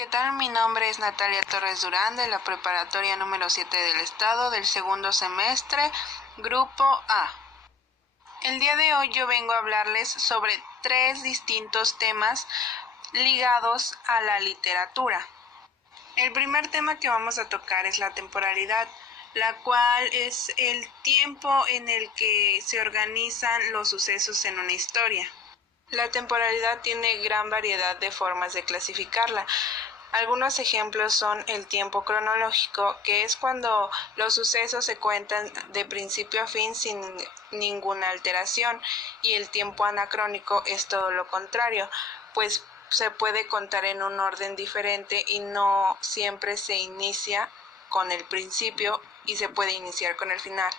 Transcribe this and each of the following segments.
¿Qué tal? Mi nombre es Natalia Torres Durán de la preparatoria número 7 del estado del segundo semestre, Grupo A. El día de hoy yo vengo a hablarles sobre 3 distintos temas ligados a la literatura. El primer tema que vamos a tocar es la temporalidad, la cual es el tiempo en el que se organizan los sucesos en una historia. La temporalidad tiene gran variedad de formas de clasificarla. Algunos ejemplos son el tiempo cronológico, que es cuando los sucesos se cuentan de principio a fin sin ninguna alteración, y el tiempo anacrónico es todo lo contrario, pues se puede contar en un orden diferente y no siempre se inicia con el principio y se puede iniciar con el final.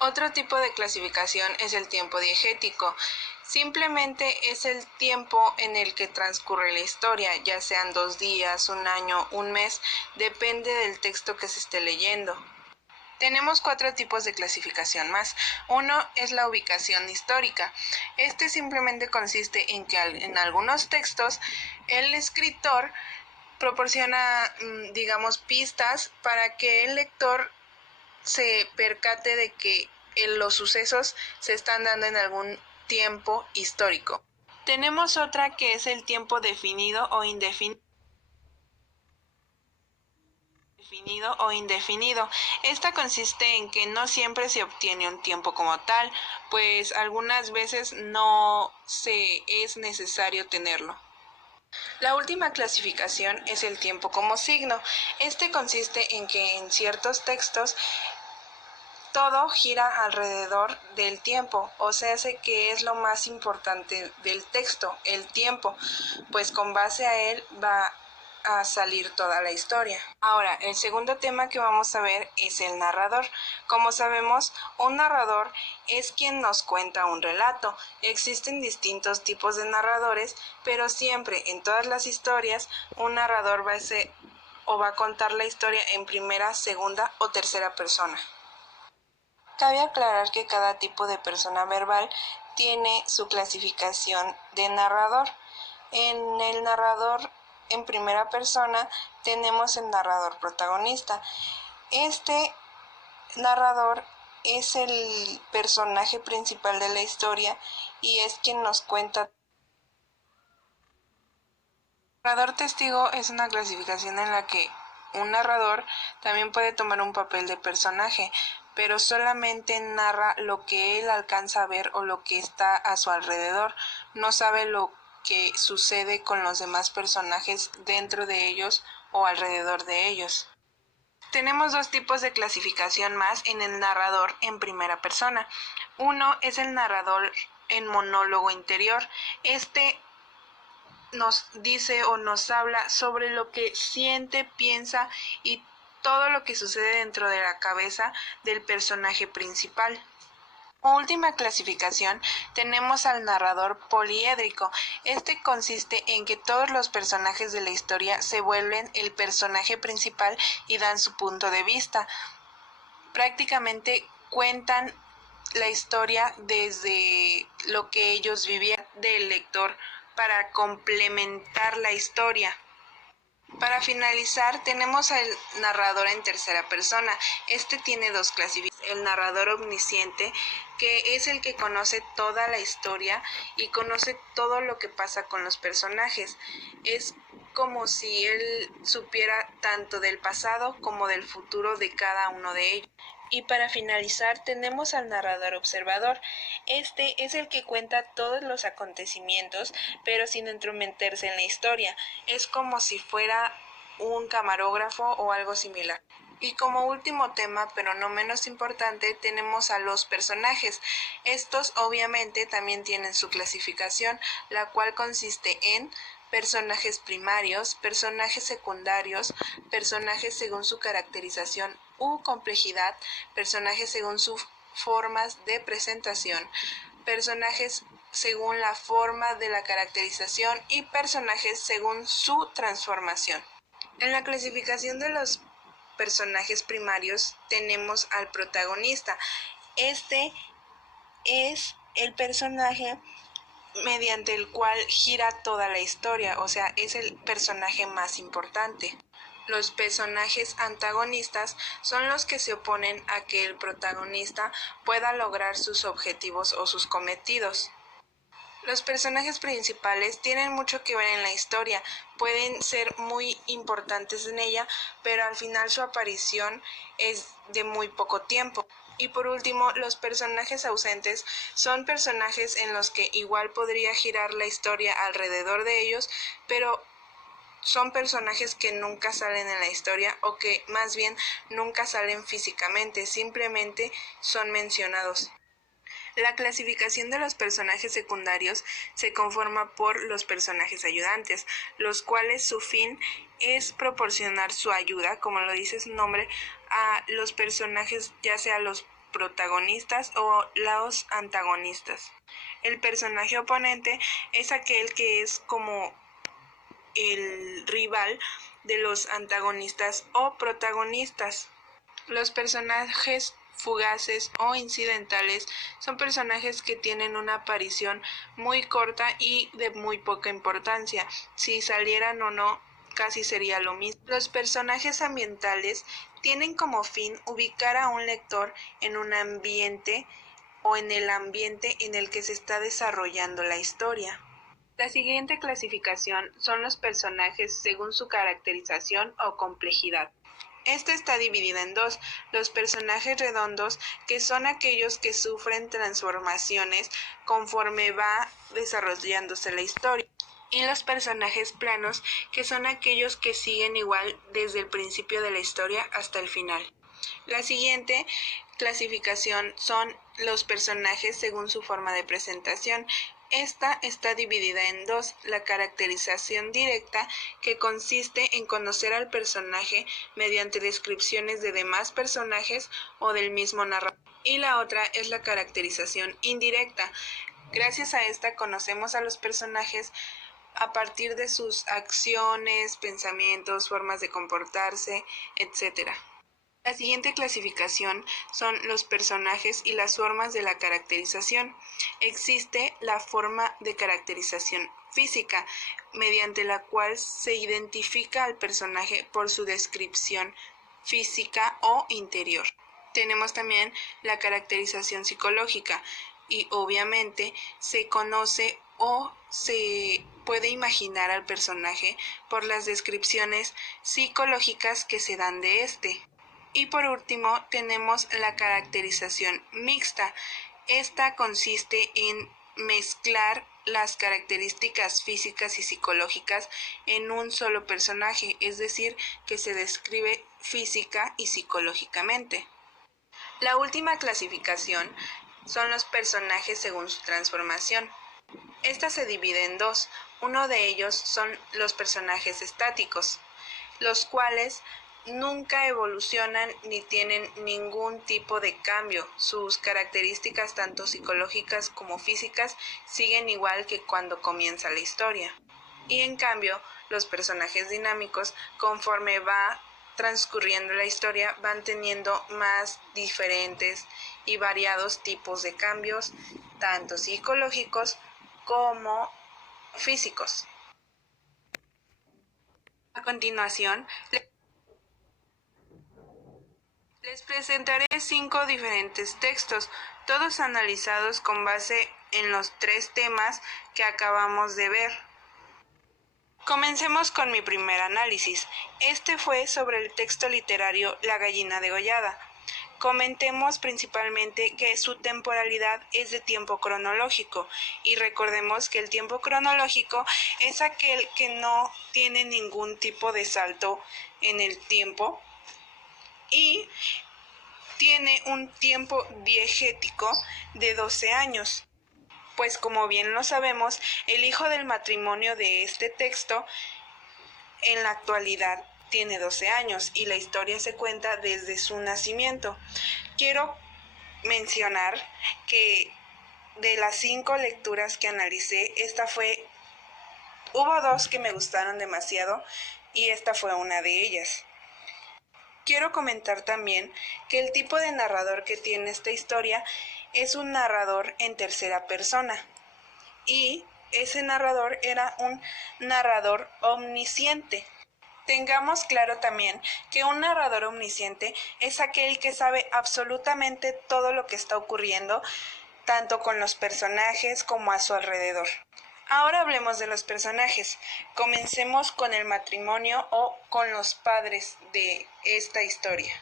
Otro tipo de clasificación es el tiempo diegético. Simplemente es el tiempo en el que transcurre la historia, ya sean 2 días, un año, un mes, depende del texto que se esté leyendo. Tenemos 4 tipos de clasificación más. Uno es la ubicación histórica. Este simplemente consiste en que en algunos textos el escritor proporciona, pistas para que el lector se percate de que los sucesos se están dando en algún tiempo histórico. Tenemos otra que es el tiempo definido o indefinido. Esta consiste en que no siempre se obtiene un tiempo como tal, pues algunas veces no es necesario tenerlo. La última clasificación es el tiempo como signo. Este consiste en que en ciertos textos todo gira alrededor del tiempo, o sea, que es lo más importante del texto, el tiempo, pues con base a él va a salir toda la historia. Ahora, el segundo tema que vamos a ver es el narrador. Como sabemos, un narrador es quien nos cuenta un relato. Existen distintos tipos de narradores, pero siempre en todas las historias un narrador va a contar la historia en primera, segunda o tercera persona. Cabe aclarar que cada tipo de persona verbal tiene su clasificación de narrador. En el narrador en primera persona tenemos el narrador protagonista. Este narrador es el personaje principal de la historia y es quien nos cuenta. El narrador testigo es una clasificación en la que un narrador también puede tomar un papel de personaje, pero solamente narra lo que él alcanza a ver o lo que está a su alrededor. No sabe lo que sucede con los demás personajes dentro de ellos o alrededor de ellos. Tenemos 2 tipos de clasificación más en el narrador en primera persona. Uno es el narrador en monólogo interior. Este nos dice o nos habla sobre lo que siente, piensa y todo lo que sucede dentro de la cabeza del personaje principal. Como última clasificación tenemos al narrador poliédrico. Este consiste en que todos los personajes de la historia se vuelven el personaje principal y dan su punto de vista. Prácticamente cuentan la historia desde lo que ellos vivían del lector para complementar la historia. Para finalizar, tenemos al narrador en tercera persona. Este tiene 2 clasificaciones. El narrador omnisciente, que es el que conoce toda la historia y conoce todo lo que pasa con los personajes. Es como si él supiera tanto del pasado como del futuro de cada uno de ellos. Y para finalizar tenemos al narrador observador. Este es el que cuenta todos los acontecimientos, pero sin entrometerse en la historia. Es como si fuera un camarógrafo o algo similar. Y como último tema, pero no menos importante, tenemos a los personajes. Estos obviamente también tienen su clasificación, la cual consiste en personajes primarios, personajes secundarios, personajes según su caracterización u complejidad, personajes según sus formas de presentación, personajes según la forma de la caracterización y personajes según su transformación. En la clasificación de los personajes primarios tenemos al protagonista. Este es el personaje mediante el cual gira toda la historia, o sea, es el personaje más importante. Los personajes antagonistas son los que se oponen a que el protagonista pueda lograr sus objetivos o sus cometidos. Los personajes principales tienen mucho que ver en la historia, pueden ser muy importantes en ella, pero al final su aparición es de muy poco tiempo. Y por último, los personajes ausentes son personajes en los que igual podría girar la historia alrededor de ellos, pero son personajes que nunca salen en la historia o que más bien nunca salen físicamente, simplemente son mencionados. La clasificación de los personajes secundarios se conforma por los personajes ayudantes, los cuales su fin es proporcionar su ayuda, como lo dice su nombre, a los personajes, ya sea los protagonistas o los antagonistas. El personaje oponente es aquel que es como el rival de los antagonistas o protagonistas. Los personajes fugaces o incidentales son personajes que tienen una aparición muy corta y de muy poca importancia. Si salieran o no, casi sería lo mismo. Los personajes ambientales tienen como fin ubicar a un lector en un ambiente o en el ambiente en el que se está desarrollando la historia. La siguiente clasificación son los personajes según su caracterización o complejidad. Esta está dividida en dos: los personajes redondos, que son aquellos que sufren transformaciones conforme va desarrollándose la historia, y los personajes planos, que son aquellos que siguen igual desde el principio de la historia hasta el final. La siguiente clasificación son los personajes según su forma de presentación. Esta está dividida en dos: la caracterización directa, que consiste en conocer al personaje mediante descripciones de demás personajes o del mismo narrador, y la otra es la caracterización indirecta. Gracias a esta conocemos a los personajes a partir de sus acciones, pensamientos, formas de comportarse, etc. La siguiente clasificación son los personajes y las formas de la caracterización. Existe la forma de caracterización física, mediante la cual se identifica al personaje por su descripción física o interior. Tenemos también la caracterización psicológica y obviamente se conoce o se puede imaginar al personaje por las descripciones psicológicas que se dan de este. Y por último tenemos la caracterización mixta. Esta consiste en mezclar las características físicas y psicológicas en un solo personaje, es decir, que se describe física y psicológicamente. La última clasificación son los personajes según su transformación. Esta se divide en dos. Uno de ellos son los personajes estáticos, los cuales nunca evolucionan ni tienen ningún tipo de cambio. Sus características tanto psicológicas como físicas siguen igual que cuando comienza la historia. Y en cambio, los personajes dinámicos, conforme va transcurriendo la historia, van teniendo más diferentes y variados tipos de cambios, tanto psicológicos como físicos. A continuación, les presentaré 5 diferentes textos, todos analizados con base en los 3 temas que acabamos de ver. Comencemos con mi primer análisis. Este fue sobre el texto literario La gallina degollada. Comentemos principalmente que su temporalidad es de tiempo cronológico, y recordemos que el tiempo cronológico es aquel que no tiene ningún tipo de salto en el tiempo y tiene un tiempo diegético de 12 años. Pues como bien lo sabemos, el hijo del matrimonio de este texto en la actualidad tiene 12 años y la historia se cuenta desde su nacimiento. Quiero mencionar que de las 5 lecturas que analicé, hubo 2 que me gustaron demasiado y esta fue una de ellas. Quiero comentar también que el tipo de narrador que tiene esta historia es un narrador en tercera persona. y ese narrador era un narrador omnisciente. Tengamos claro también que un narrador omnisciente es aquel que sabe absolutamente todo lo que está ocurriendo, tanto con los personajes como a su alrededor. Ahora hablemos de los personajes. Comencemos con el matrimonio o con los padres de esta historia.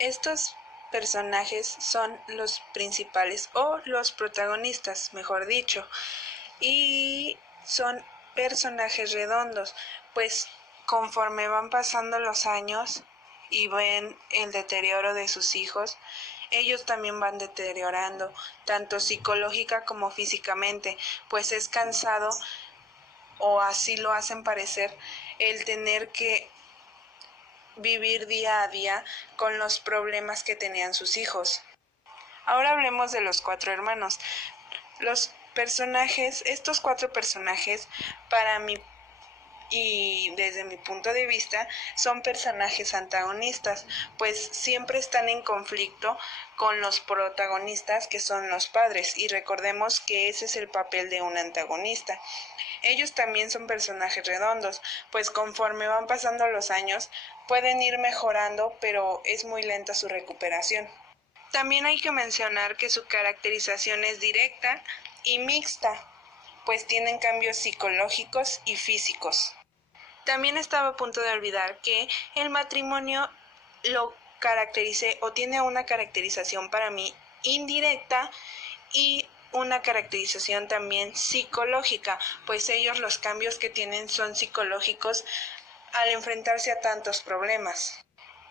Estos personajes son los principales o los protagonistas, mejor dicho, y son personajes redondos, pues conforme van pasando los años y ven el deterioro de sus hijos, ellos también van deteriorando, tanto psicológica como físicamente, pues es cansado, o así lo hacen parecer, el tener que vivir día a día con los problemas que tenían sus hijos. Ahora hablemos de los 4 hermanos. Los personajes, estos 4 personajes, para mí y desde mi punto de vista, son personajes antagonistas, pues siempre están en conflicto con los protagonistas, que son los padres, y recordemos que ese es el papel de un antagonista. Ellos también son personajes redondos, pues conforme van pasando los años, pueden ir mejorando, pero es muy lenta su recuperación. También hay que mencionar que su caracterización es directa y mixta, pues tienen cambios psicológicos y físicos. También estaba a punto de olvidar que el matrimonio lo caracterice o tiene una caracterización para mí indirecta y una caracterización también psicológica, pues ellos los cambios que tienen son psicológicos al enfrentarse a tantos problemas.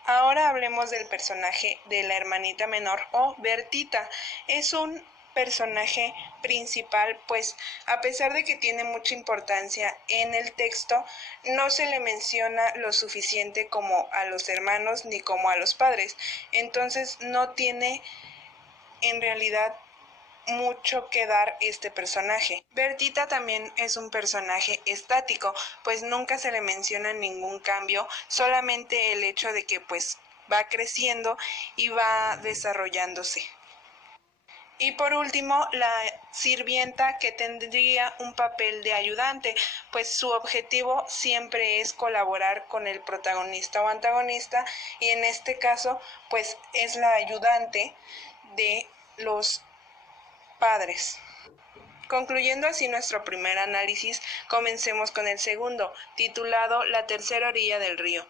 Ahora hablemos del personaje de la hermanita menor o Bertita. Es un personaje principal, pues a pesar de que tiene mucha importancia en el texto, no se le menciona lo suficiente como a los hermanos ni como a los padres. Entonces no tiene en realidad mucho que dar este personaje. Bertita también es un personaje estático, pues nunca se le menciona ningún cambio, solamente el hecho de que pues va creciendo y va desarrollándose. Y por último, la sirvienta, que tendría un papel de ayudante, pues su objetivo siempre es colaborar con el protagonista o antagonista, y en este caso pues es la ayudante de los padres. Concluyendo así nuestro primer análisis, comencemos con el segundo, titulado La tercera orilla del río.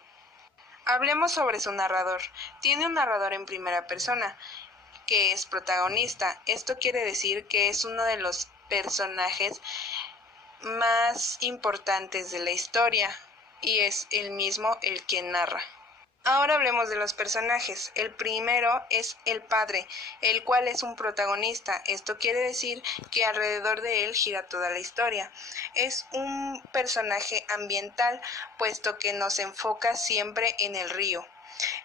Hablemos sobre su narrador. Tiene un narrador en primera persona, que es protagonista. Esto quiere decir que es uno de los personajes más importantes de la historia, y es él mismo el quien narra. Ahora hablemos de los personajes. El primero es el padre, el cual es un protagonista. Esto quiere decir que alrededor de él gira toda la historia. Es un personaje ambiental, puesto que nos enfoca siempre en el río.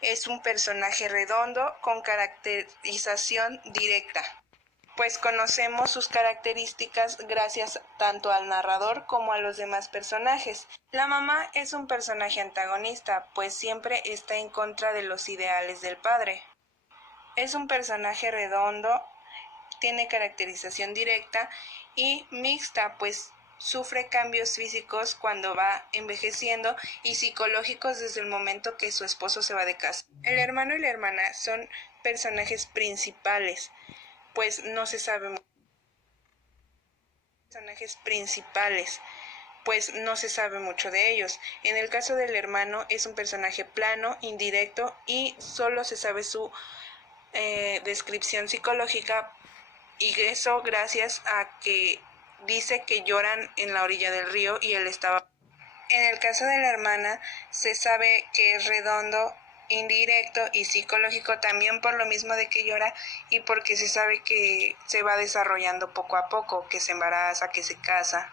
Es un personaje redondo con caracterización directa, pues conocemos sus características gracias tanto al narrador como a los demás personajes. La mamá es un personaje antagonista, pues siempre está en contra de los ideales del padre. Es un personaje redondo, tiene caracterización directa y mixta, pues sufre cambios físicos cuando va envejeciendo y psicológicos desde el momento que su esposo se va de casa. El hermano y la hermana son personajes principales, pues no se sabe mucho de ellos. En el caso del hermano es un personaje plano, indirecto, y solo se sabe su descripción psicológica, y eso gracias a que dice que lloran en la orilla del río y él estaba. En el caso de la hermana se sabe que es redondo, indirecto y psicológico también por lo mismo de que llora y porque se sabe que se va desarrollando poco a poco, que se embaraza, que se casa.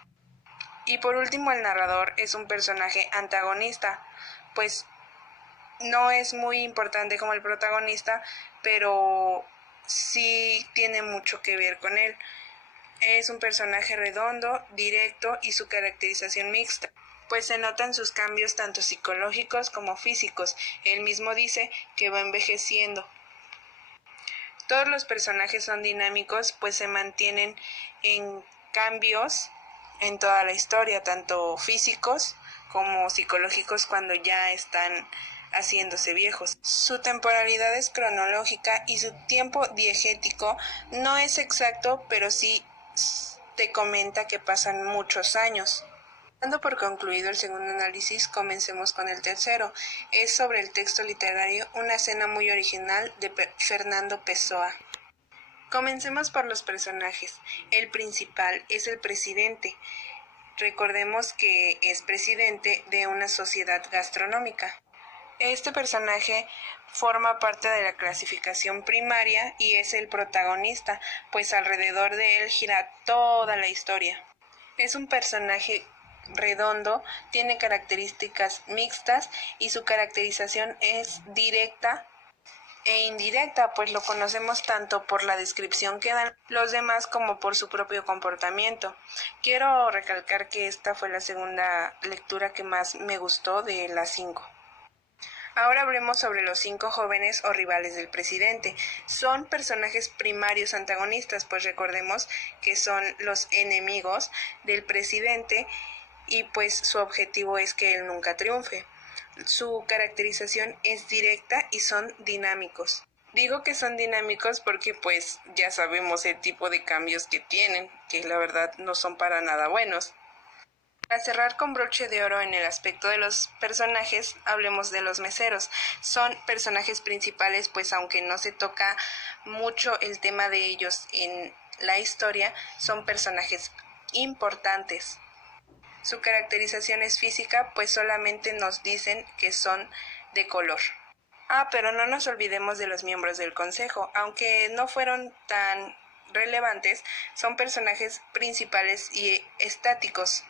Y por último, el narrador es un personaje antagonista, pues no es muy importante como el protagonista, pero sí tiene mucho que ver con él. Es un personaje redondo, directo y su caracterización mixta, pues se notan sus cambios tanto psicológicos como físicos. Él mismo dice que va envejeciendo. Todos los personajes son dinámicos, pues se mantienen en cambios en toda la historia, tanto físicos como psicológicos cuando ya están haciéndose viejos. Su temporalidad es cronológica y su tiempo diegético no es exacto, pero sí te comenta que pasan muchos años. Dando por concluido el segundo análisis, comencemos con el tercero. Es sobre el texto literario Una cena muy original de Fernando Pessoa. Comencemos por los personajes. El principal es el presidente. Recordemos que es presidente de una sociedad gastronómica. Este personaje forma parte de la clasificación primaria y es el protagonista, pues alrededor de él gira toda la historia. Es un personaje redondo, tiene características mixtas y su caracterización es directa e indirecta, pues lo conocemos tanto por la descripción que dan los demás como por su propio comportamiento. Quiero recalcar que esta fue la segunda lectura que más me gustó de las 5. Ahora hablemos sobre los 5 jóvenes o rivales del presidente. Son personajes primarios antagonistas, pues recordemos que son los enemigos del presidente y pues su objetivo es que él nunca triunfe. Su caracterización es directa y son dinámicos. Digo que son dinámicos porque pues ya sabemos el tipo de cambios que tienen, que la verdad no son para nada buenos. Para cerrar con broche de oro en el aspecto de los personajes, hablemos de los meseros. Son personajes principales, pues aunque no se toca mucho el tema de ellos en la historia, son personajes importantes. Su caracterización es física, pues solamente nos dicen que son de color. Pero no nos olvidemos de los miembros del consejo. Aunque no fueron tan relevantes, son personajes principales y estáticos.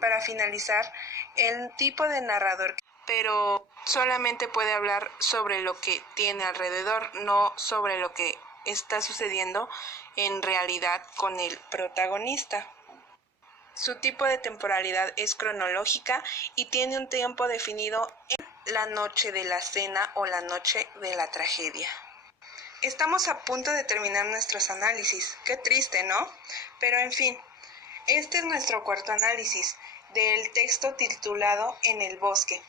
Para finalizar, el tipo de narrador, pero solamente puede hablar sobre lo que tiene alrededor, no sobre lo que está sucediendo en realidad con el protagonista. Su tipo de temporalidad es cronológica y tiene un tiempo definido en la noche de la cena o la noche de la tragedia. Estamos a punto de terminar nuestros análisis. Qué triste, ¿no? Pero en fin, este es nuestro cuarto análisis del texto titulado En el bosque.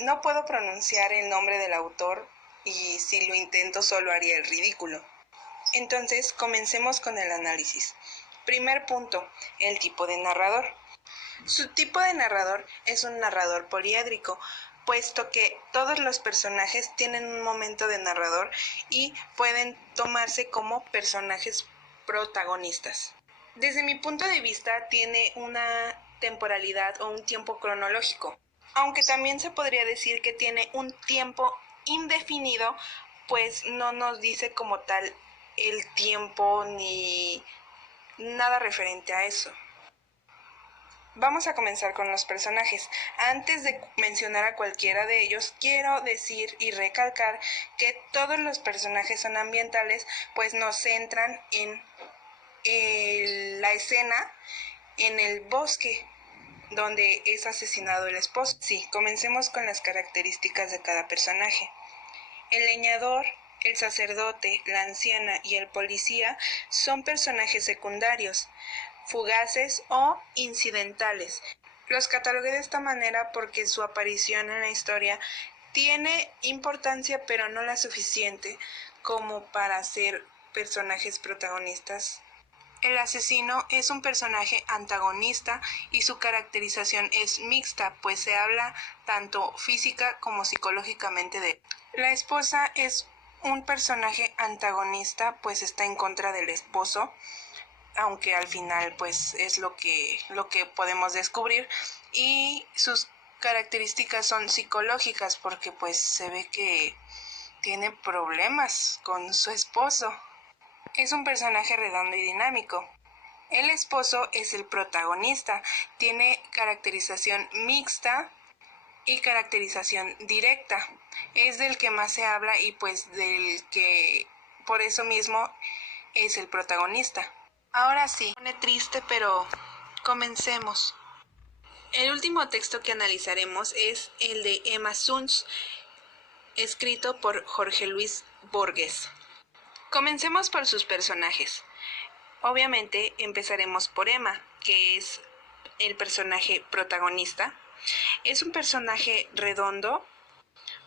No puedo pronunciar el nombre del autor y si lo intento solo haría el ridículo. Entonces, comencemos con el análisis. Primer punto, el tipo de narrador. Su tipo de narrador es un narrador poliédrico, puesto que todos los personajes tienen un momento de narrador y pueden tomarse como personajes protagonistas. Desde mi punto de vista, tiene una temporalidad o un tiempo cronológico, aunque también se podría decir que tiene un tiempo indefinido, pues no nos dice como tal el tiempo ni nada referente a eso. Vamos a comenzar con los personajes. Antes de mencionar a cualquiera de ellos, quiero decir y recalcar que todos los personajes son ambientales, pues nos centran en la escena en el bosque donde es asesinado el esposo. Sí, comencemos con las características de cada personaje. El leñador, el sacerdote, la anciana y el policía son personajes secundarios, fugaces o incidentales. Los catalogué de esta manera porque su aparición en la historia tiene importancia, pero no la suficiente como para ser personajes protagonistas. El asesino es un personaje antagonista y su caracterización es mixta, pues se habla tanto física como psicológicamente de él. La esposa es un personaje antagonista, pues está en contra del esposo, aunque al final pues es lo que podemos descubrir, y sus características son psicológicas porque pues se ve que tiene problemas con su esposo. Es un personaje redondo y dinámico. El esposo es el protagonista, tiene caracterización mixta y caracterización directa. Es del que más se habla y pues del que por eso mismo es el protagonista. Ahora sí, pone triste, pero comencemos. El último texto que analizaremos es el de Emma Sunz, escrito por Jorge Luis Borges. Comencemos por sus personajes. Obviamente empezaremos por Emma, que es el personaje protagonista. Es un personaje redondo,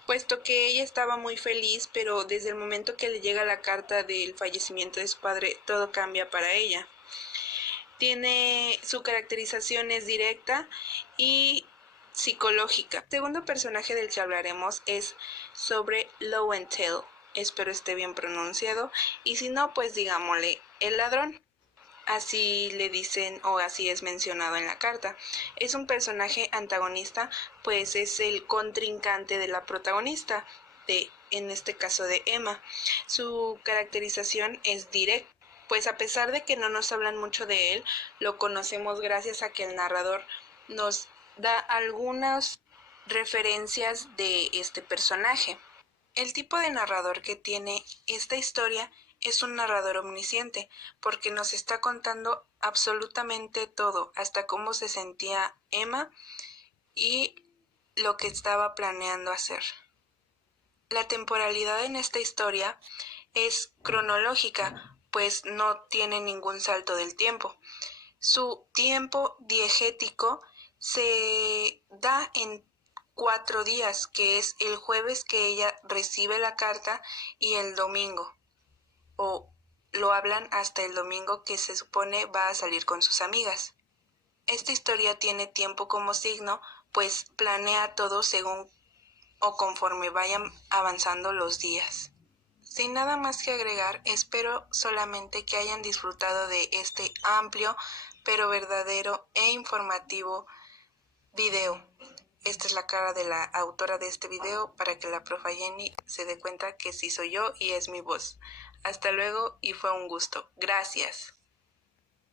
puesto que ella estaba muy feliz, pero desde el momento que le llega la carta del fallecimiento de su padre, todo cambia para ella. Su caracterización es directa y psicológica. El segundo personaje del que hablaremos es sobre Lowenthal. Espero esté bien pronunciado, y si no, pues digámosle el ladrón. Así le dicen o así es mencionado en la carta. Es un personaje antagonista, pues es el contrincante de la protagonista, en este caso de Emma. Su caracterización es directa, pues a pesar de que no nos hablan mucho de él, lo conocemos gracias a que el narrador nos da algunas referencias de este personaje. El tipo de narrador que tiene esta historia es un narrador omnisciente, porque nos está contando absolutamente todo, hasta cómo se sentía Emma y lo que estaba planeando hacer. La temporalidad en esta historia es cronológica, pues no tiene ningún salto del tiempo. Su tiempo diegético se da en 4 días, que es el jueves que ella recibe la carta y el domingo, o lo hablan hasta el domingo que se supone va a salir con sus amigas. Esta historia tiene tiempo como signo, pues planea todo según o conforme vayan avanzando los días. Sin nada más que agregar, espero solamente que hayan disfrutado de este amplio pero verdadero e informativo video. Esta es la cara de la autora de este video para que la profa Jenny se dé cuenta que sí soy yo y es mi voz. Hasta luego y fue un gusto. Gracias.